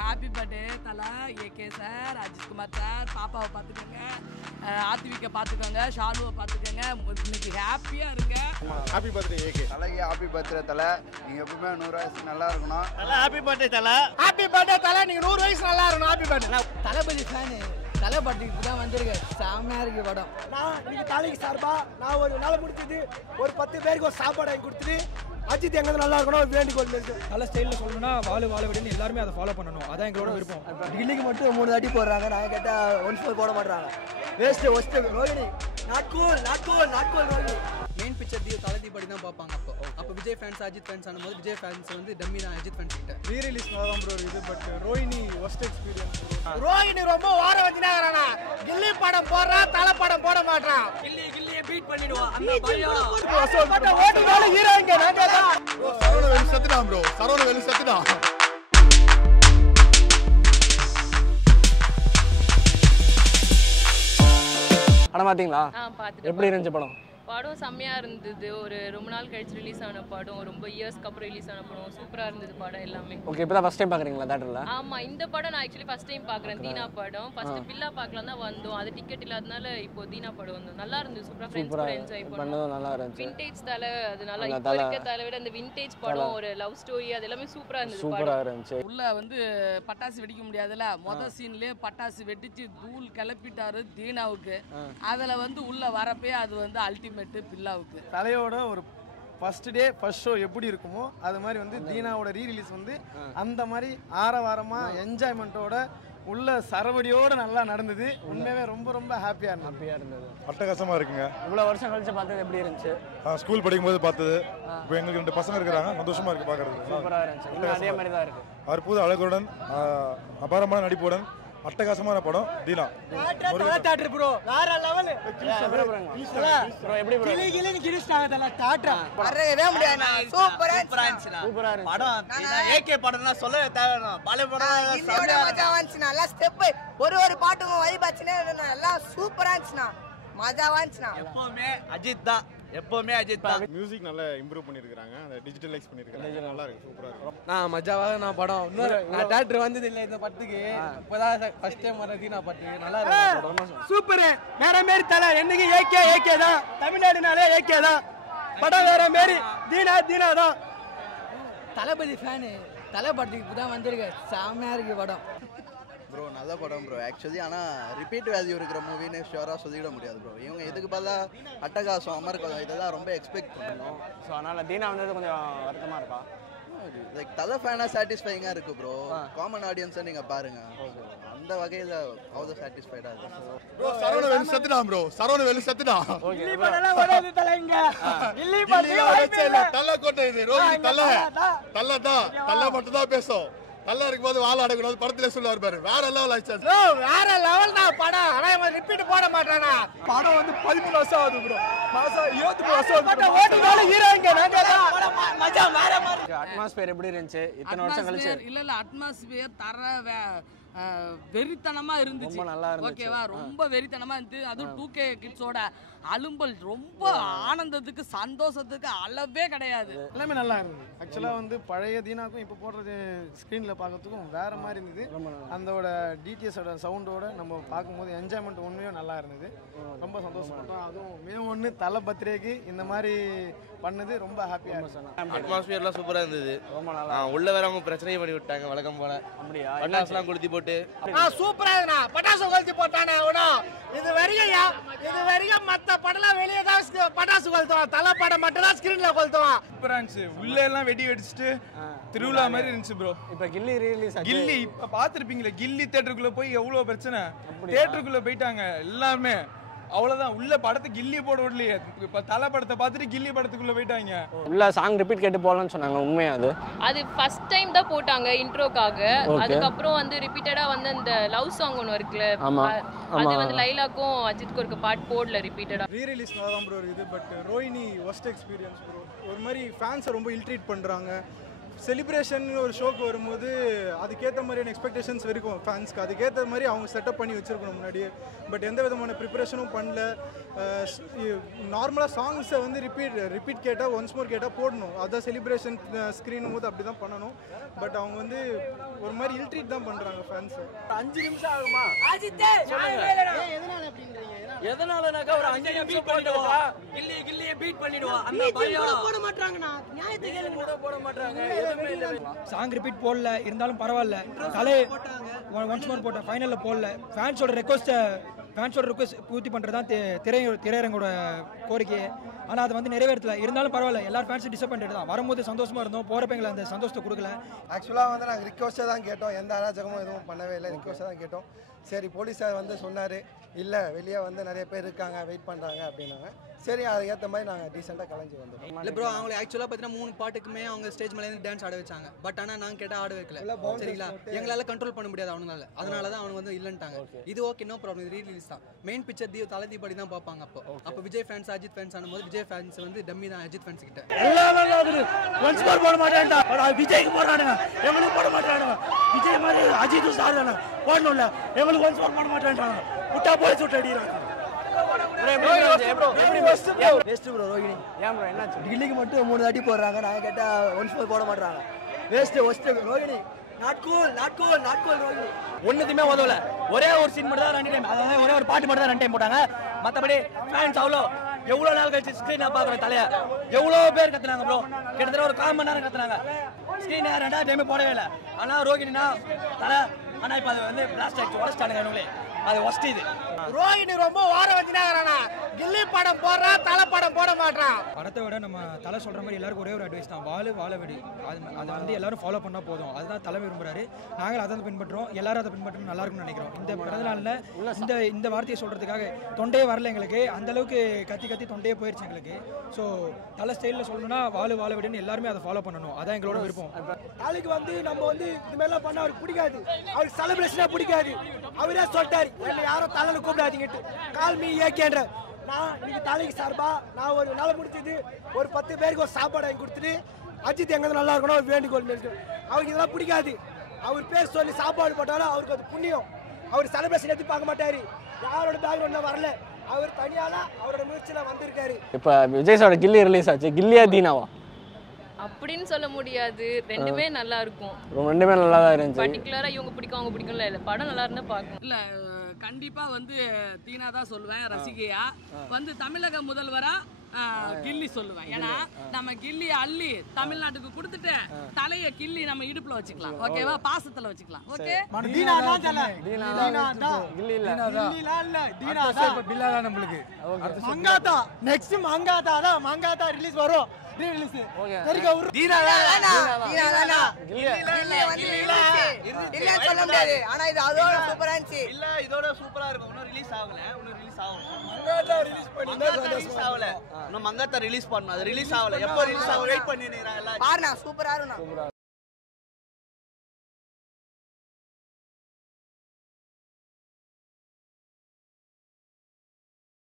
Happy birthday Thala AK sir, Ajith Kumar sir. பாப்பாவை பார்த்துக்கோங்க, ஆர்த்திவிக்கை பார்த்துக்கோங்க, ஷாலுவை பார்த்துக்கோங்க. இன்னைக்கு ஹாப்பியாக இருங்க. ஹாப்பி பர்த்டே ஏகே தலைக்கு ஹாப்பி பர்த்டே தலை. நீங்கள் எப்பவுமே 100 வயசு நல்லா இருக்கணும். Happy birthday Thala. Happy birthday Thala. நீங்கள் 100 வயசு நல்லா இருக்கணும். Happy birthday. Thalapathy fan. Thala படத்துக்கு தான் வந்திருக்கு. செம்மையாக இருக்கு படம். நான் நீங்கள் தலைக்கு சார்பா நான் ஒரு நாள் முடிச்சது ஒரு 10 பேருக்கு ஒரு சாப்பாடு வாங்கி கொடுத்துட்டு அஜித் எங்கே நல்லா இருக்கணும் ஒரு வேண்டுகோள் இருக்கு. நல்ல ஸ்டைலில் சொல்லணும்னா வாழ விடுன்னு எல்லாருமே அதை ஃபாலோ பண்ணணும். அதான் எங்களோட விருப்பம். கில்லிக்கு மட்டும் 3 தாட்டி போடுறாங்க. நான் கேட்டால் 1-4 போட மாட்டாங்க. Waste worst. Rohini not cool Rohini. Main picture Thala படி தான் பார்ப்பாங்க. அப்போ விஜய் ஃபேன்ஸ் அஜித் ஃபேன்ஸ் ஆனும்போது விஜய் ஃபேன்ஸ் வந்து டம்மி தான் அஜித் ஃபேன்ஸ் கிட்ட. ரீ ரிலீஸ் தான் ப்ரோ இது. But Rohini worst experience. Rohini ரொம்ப ஓர வச்சுனாங்கறானா. கில்லி படம் போடுறா, தலை படம் போட மாட்டான். கில்லியை பீட் பண்ணிடுவான். அந்த பையன் ஓட்டுனால ஹீரோங்க நாங்க தான். சரவண வெளி சத்துடா ப்ரோ. சரவண வெளி சத்துடா. படம் பார்த்தீங்களா? பார்த்துட்டு எப்படி இருந்துச்சு படம்? படம் செம்மையாக இருந்தது. ஒரு ரொம்ப நாள் கழிச்சு ரிலீஸ் ஆன படம், ரொம்ப இயர்ஸ்க்கு அப்புறம் ரிலீஸ் ஆன படம். சூப்பராக இருந்தது படம் எல்லாமே. ஓகே, இப்போ தான் ஃபஸ்ட் டைம் பார்க்குறீங்களா தேட்டரில்? ஆமாம், இந்த படம் நான் ஆக்சுவலி ஃபஸ்ட் டைம் பார்க்குறேன். தீனா படம் ஃபஸ்ட்டு பில்லா பார்க்கலாம் தான் வந்தோம். அது டிக்கெட் இல்லாதனால இப்போ தீனா படம் வந்தோம். நல்லா இருந்தது. சூப்பராக ஃப்ரெண்ட்ஸ் கூட என்ஜாய் பண்ணோம். நல்லா இருந்துச்சு. விண்டேஜ் தலை அது நல்லா இப்போ இருக்க தலை விட அந்த விண்டேஜ் படம் ஒரு லவ் ஸ்டோரி அது எல்லாமே சூப்பராக இருந்தது. சூப்பராக இருந்துச்சு. உள்ள வந்து பட்டாசு வெடிக்க முடியாதுல்ல. மொதல் சீன்லேயே பட்டாசு வெடிச்சு தூள் கிளப்பிட்டாரு தீனாவுக்கு. அதில் வந்து உள்ள வரப்பே அது வந்து அல்டிமேட்டு பில்லாவுக்கு. தலையோட ஒரு ஃபர்ஸ்ட் டே ஃபர்ஸ்ட் ஷோ எப்படி இருக்குமோ அது மாதிரி வந்து தீனாவோட ரீ ரிலீஸ் வந்து அந்த மாதிரி ஆரவாரமாக என்ஜாய்மெண்ட்டோட உள்ள சரவடியோட நல்லா நடந்தது. உண்மையாகவே ரொம்ப ரொம்ப ஹாப்பியாக இருந்தது. அட்டகாசமாக இருக்குங்க. இவ்வளோ வருஷம் கழிச்சு பார்த்தது எப்படி இருந்துச்சு? ஸ்கூல் படிக்கும்போது பார்த்தது. இப்போ எங்களுக்கு 2 பசங்க இருக்கிறாங்க. சந்தோஷமாக இருக்குது பார்க்குறது. சூப்பராக இருந்துச்சு. இன்னும் அதே மாதிரி தான் இருக்குது. அற்புத அழகுடன் அபாரமான நடிப்புடன் அட்டகாசமான படம் தீனா. தேட்டர் ப்ரோ வேற லெவல். ப்ரோ எப்படி ப்ரோ? கிளின்னு கிழிச்சாங்க தல தேட்டர். வரவே முடியாது. சூப்பரா இருந்துச்சு. சூப்பராக இருந்துச்சு படம். ஏகே படம்னா சொல்லவே தேவையில்லை. பல படம் இன்னோட மஜா வந்துச்சுண்ணா. எல்லாம் ஸ்டெப் ஒரு பாட்டும் வைபாச்சுன்னா எல்லாம் சூப்பரா இருந்துச்சுண்ணா. மஜாவா இருந்துச்சுண்ணா. எப்பவுமே அஜித் தான். எப்பவுமே அஜித் தான். மியூசிக் நல்லா இம்ப்ரூவ் பண்ணியிருக்காங்க. அதை டிஜிட்டலைஸ் பண்ணியிருக்காங்க. நல்லா இருக்கு. சூப்பராக இருக்கு. நான் மஜாவாக நான் படம் நான் தேட்டர் வந்தது இல்லை இந்த படத்துக்கு. இப்போதான் ஃபர்ஸ்ட் டைம் வர்றது நான் படத்துக்கு. நல்லா இருக்கு. சூப்பர். வேற மாரி தலை. என்னைக்கு ஏகே தான். தமிழ்நாடுனாலே ஏகே தான். படம் வேற மாரி. தீனா தான். தளபதி ஃபேனு. தலை படத்துக்கு தான் வந்திருக்கு. செம்மையாக இருக்கு படம். ப்ரோ நல்ல படம் ப்ரோ ஆக்சுவலி. ஆனால் ரிப்பீட் வேல்யூ இருக்கிற மூவின்னு ஷுவராக சொல்லிட முடியாது ப்ரோ. இவங்க இதுக்கு பதிலாக அட்டகாசம், அமர்கலம் இதெல்லாம் ரொம்ப எக்ஸ்பெக்ட் பண்ணணும். ஸோ அதனால் தீனா வந்தது கொஞ்சம் வருத்தமாக இருக்கா? லைக் தலை ஃபேனாக சாட்டிஸ்ஃபைங்காக இருக்குது ப்ரோ. காமன் ஆடியன்ஸை நீங்கள் பாருங்கள். அந்த வகையில் அவ்வளோ சாட்டிஸ்ஃபைடாக இருக்குது ப்ரோ. சரவண வெளி சத்துடா ப்ரோ. சரவண வெளி சத்துடா. கில்லி படம்லாம் ஓடாது தலைங்க. கில்லி படம் தலை கோட்டை இது. ரோஹிணி தலை தான். தலை மட்டும் தான் பேசும். நல்லா இருக்கும்போது வாழ அடக்கூடாது. படத்துல சொல்லுவார் பாரு. வேற லெவல் ஆச்சு. வேற லெவல் தான் படம். ஆனா இவன் ரிப்பீட் போட மாட்டானா. படம் வந்து 13 வருஷம் ஆகுது ப்ரோ. மாசம் 23 வருஷம் ஆகுது. ஓட்டுனால ஹீரோங்க நாங்க தான். மஜா வேற மாதிரி. அட்மாஸ்பியர் எப்படி இருந்துச்சு இத்தனை வருஷம் கழிச்சு? இல்ல அட்மாஸ்பியர் வெறித்தனமா இருந்துச்சு. ரொம்ப நல்லா இருந்துச்சு. ஓகேவா, ரொம்ப வெறித்தனமா இருந்துச்சு. அதுவும் 2K கிட்ஸோட அலும்பல் ரொம்ப ஆனந்தத்துக்கு சந்தோஷத்துக்கு அளவே கிடையாது. எல்லாமே நல்லா இருந்தது. ஆக்சுவலாக வந்து பழைய தீனாக்கும் இப்போ போடுறது ஸ்க்ரீனில் பார்க்கறதுக்கும் வேற மாதிரி இருந்தது. அந்தோட டிடிஎஸோட சவுண்டோட நம்ம பார்க்கும்போது என்ஜாய்மெண்ட் உண்மையும் நல்லா இருந்தது. ரொம்ப சந்தோஷப்பட்டோம். அதுவும் மே 1 தலை பர்த்டேக்கு இந்த மாதிரி பண்ணது ரொம்ப ஹாப்பியாக இருந்துச்சு. அட்மாஸ்பியர்லாம் சூப்பராக இருந்தது. ரொம்ப நல்லா. உள்ள வேற அவங்க பிரச்சனையை பண்ணி விட்டாங்க வழக்கம் போல. அப்படியா? பட்டாசுலாம் கொளுத்தி போட்டு சூப்பரா இருக்குண்ணா. பட்டாசு கொளுத்தி போட்டானே அவனா. இது வரைக்கும் மத்த படம்லாம் வெளியே தான் பட்டாசு கொளுத்துவான். தலை படம் மட்டும் தான் ஸ்கிரீன்ல கொளுத்துவான். சூப்பராக இருந்துச்சு. உள்ள எல்லாம் வெடி வெடிச்சுட்டு திருவிழா மாதிரி இருந்துச்சு ப்ரோ. இப்போ கில்லி ரிலீஸ் ஆச்சு. கில்லி இப்போ பார்த்துருப்பீங்களே. கில்லி தேட்டருக்குள்ள போய் எவ்வளோ பிரச்சனை. தேட்டருக்குள்ள போயிட்டாங்க எல்லாருமே. அவ்வளோதான். உள்ள படத்தை கில்லி போட விடலையே. இப்போ தலை படத்தை பார்த்துட்டு கில்லி படத்துக்குள்ள போயிட்டாங்க. உள்ள சாங் ரிப்பீட் கேட்டு போகலான்னு சொன்னாங்க. உண்மையா அது? அது ஃபர்ஸ்ட் டைம் தான் போட்டாங்க இன்ட்ரோக்காக. அதுக்கப்புறம் வந்து ரிப்பீட்டடா வந்து அந்த லவ் சாங் ஒன்று இருக்குல்ல, அது வந்து லைலாக்கும் அஜித்க்கும் இருக்க பாட்டு போடல ரிப்பீட்டடா. ரீ ரிலீஸ் தான் ப்ரோ இருக்குது. But Rohini worst experience bro. ஒரு மாதிரி ஃபேன்ஸை ரொம்ப இல்ட்ரீட் பண்ணுறாங்க. செலிப்ரேஷன் ஒரு ஷோக்கு வரும்போது அதுக்கேற்ற மாதிரியான எக்ஸ்பெக்டேஷன்ஸ் இருக்கும் ஃபேன்ஸ்க்கு. அதுக்கேற்ற மாதிரி அவங்க செட்டப் பண்ணி வச்சுருக்கணும் முன்னாடியே. பட் எந்த விதமான ப்ரிப்பரேஷனும் பண்ணல. நார்மலாக சாங்ஸை வந்து ரிப்பீட் கேட்டால் ஒன்ஸ் மோர் கேட்டால் போடணும். அதான் செலிப்ரேஷன் ஸ்க்ரீனும் போது அப்படி தான் பண்ணணும். பட் அவங்க வந்து ஒரு மாதிரி இல்ட்ரீட் தான் பண்ணுறாங்க ஃபேன்ஸை. 5 நிமிஷம் ஆகுமா? எதனாலனாக்கா ஒரு 5 நிமிஷம் பண்ணிடுவா கில்லியை பீட் பண்ணிடுவா அந்த பயம் போட மாட்டாங்கண்ணா. நியாயத்தை கேளுங்க கூட போட மாட்டாங்க. எதுவுமே இல்ல. சாங் ரிப்பீட் போடல இருந்தாலும் பரவாயில்ல. கலை ஒன்ஸ் மோர் போட்ட ஃபைனலில் போடல. ஃபேன்ஸோட ரெக்வஸ்ட் பூர்த்தி பண்ணுறது தான் திரையரங்கோட கோரிக்கை. ஆனால் அது வந்து நிறைவேற்றல. இருந்தாலும் பரவாயில்ல, எல்லாரும் ஃபேன்ஸும் டிசப்பாயின்ட் தான். வரும்போது சந்தோஷமாக இருந்தோம், போகிறப்ப எங்களை அந்த சந்தோஷத்தை கொடுக்கல. ஆக்சுவலாக வந்து நாங்கள் ரிக்வஸ்ட்டாக தான் கேட்டோம், எந்த அராஜகமும் எதுவும் பண்ணவே இல்லை, ரிக்வஸ்ட்டாக தான் கேட்டோம். சரி போலீஸார் வந்து சொன்னார், இல்லை வெளியே வந்து நிறைய பேர் இருக்காங்க வெயிட் பண்ணுறாங்க அப்படின்னாங்க. சரி அதுக்கேற்ற மாதிரி நாங்கள் டீசெண்டாக கலைஞ்சி வந்தோம். இல்லை ப்ரோ, அவங்களை ஆக்சுவலாக பார்த்தீங்கன்னா 3 பாட்டுக்குமே அவங்க ஸ்டேஜ் மேலே டான்ஸ் ஆட வச்சாங்க. பட் ஆனால் நாங்கள் கேட்டால் ஆட வைக்கல. சரிங்களா, எங்களால் கண்ட்ரோல் பண்ண முடியாது அவங்களால. அதனால தான் அவங்க வந்து இல்லைன்ட்டாங்க. இது ஓகே, நோ ப்ராப்ளம், இது ரீலீஸ் தான். மெயின் பிக்சர் தலை தீபாவளி தான் பார்ப்பாங்க. அப்போ விஜய் ஃபேன்ஸ் அஜித் ஃபேன்ஸ் ஆனும்போது விஜய் ஃபேன்ஸ் வந்து டம்மி தான் அஜித் ஃபேன்ஸ் கிட்ட. ஒன்ஸ் மோர் போட மாட்டேன்டா, விஜய்க்கு போடுறானுங்க, எங்களுக்கு போட மாட்டேறானுங்க. விஜய் மாதிரி அஜித்தும் சார் தானே போடணும்ல, எங்களுக்கு ஒன்ஸ் மோர் போட மாட்டேன்றாங்க. விட்டா போலீஸ் விட்டு அடிக்கிறாங்க. கில்லிக்கு மட்டும் 3 தாட்டி போடுறாங்க. நாங்கள் கேட்டால் ஒன்ஸ் மோர் போட மாட்டாங்க. Waste Rohini not cool Rohini ஒன்றுத்தையுமே உதவல. ஒரே ஒரு சீன் மட்டும் தான் 2 டைம், அதாவது ஒரே ஒரு பாட்டு மட்டும் தான் 2 டைம் போட்டாங்க. மற்றபடி ஃபேன்ஸ் எவ்வளோ நாள் கழிச்சு ஸ்க்ரீனை பார்க்குறேன் தலையை எவ்வளோ பேர் கத்துனாங்க ப்ரோ. கிட்டத்தட்ட ஒரு 1/4 மணி நேரம் கத்துனாங்க. ஸ்க்ரீனை 2வது டைமே போடவே இல்லை. ஆனால் ரோகிணினா தலை, ஆனால் இப்போ அது வந்து பிளாஸ்ட் ஆகிடுச்சு, உடச்சிட்டானுங்க அவங்களே. அது ஒஸ்ட். இது ரோஹிணி ரொம்ப வார வச்சுனாங்கறானா. கில்லி படம் போடுறா, தலை படம் போட மாட்டான். படத்தை விட நம்ம தலை சொல்ற மாதிரி எல்லாருக்கும் ஒரே ஒரு அட்வைஸ் தான், வாழ வெடி. அதை வந்து எல்லாரும் ஃபாலோ பண்ணா போதும். அதுதான் தலை விரும்புறாரு. நாங்கள் அதை பின்பற்றோம், எல்லாரும் அதை பின்பற்றணும், நல்லா இருக்கும்னு நினைக்கிறோம். இந்த பிறந்தநாளில் இந்த வார்த்தையை சொல்றதுக்காக தொண்டையே வரல எங்களுக்கு. அந்த அளவுக்கு கத்தி தொண்டையே போயிருச்சு எங்களுக்கு. ஸோ தலை ஸ்டைலில் சொல்லணும்னா வாழ வெடின்னு எல்லாருமே அதை ஃபாலோ பண்ணணும். அதான் எங்களோட விருப்பம். தலைக்கு வந்து நம்ம வந்து இது மாதிரிலாம் பண்ண அவருக்கு பிடிக்காது. அவருக்கு செலிப்ரேஷனாக பிடிக்காது. அவரே சொல்லிட்டாரு, என்ன யாரும் தலையில் கூப்பிடாதீங்கட்டு, கால் மீ ஏகேன்ற. நான் இன்னைக்கு தலைக்கு சார்பா நான் ஒரு நாள் முடிச்சது ஒரு 10 பேருக்கு ஒரு சாப்பாடு வாங்கி கொடுத்துட்டு அஜித் எங்கே நல்லா இருக்கணும் ஒரு வேண்டுகோள் இருக்கு. அவருக்கு இதெல்லாம் பிடிக்காது. அவர் பேர் சொல்லி சாப்பாடு போட்டாலும் அவருக்கு அது புண்ணியம். அவர் செலிப்ரேஷன் எடுத்து பார்க்க மாட்டாரு. யாரோட பேக்ரவுண்ட் வரல, அவர் தனியால அவரோட முயற்சியில வந்திருக்காரு. இப்போ விஜய் சாரோட கில்லி ரிலீஸ் ஆச்சு, கில்லியா தீனாவா அப்படின்னு சொல்ல முடியாது. ரெண்டுமே நல்லா இருக்கும். ரெண்டுமே நல்லா தான் இருந்துச்சு. பர்டிகுலரா இவங்க பிடிக்கும் அவங்க பிடிக்கும்ல இல்லை, படம் நல்லா இருந்தா பார்க்கணும். இல்லை கண்டிப்பாக வந்து தீனா தான் சொல்லுவேன் ரசிகையா. வந்து தமிழக முதல்வரா கில்லி சொல்லுவேன். ஏன்னா நம்ம கில்லி அள்ளி தமிழ்நாட்டுக்கு கொடுத்துட்டு தலைய கில்லி நம்ம இடுப்புல வச்சுக்கலாம். ஓகேவா, பாசத்துல வச்சுக்கலாம். ஓகே, மங்காத்தா ரிலீஸ் வரும். இதோட சூப்பரா இருக்கும். இன்னும் ரிலீஸ் ஆகல. மங்காத்தா ரிலீஸ் பண்ணணும். அது ரிலீஸ் ஆகல. எப்போ ரிலீஸ் ஆகும் வெயிட் பண்ணி சூப்பரா இருக்கும்.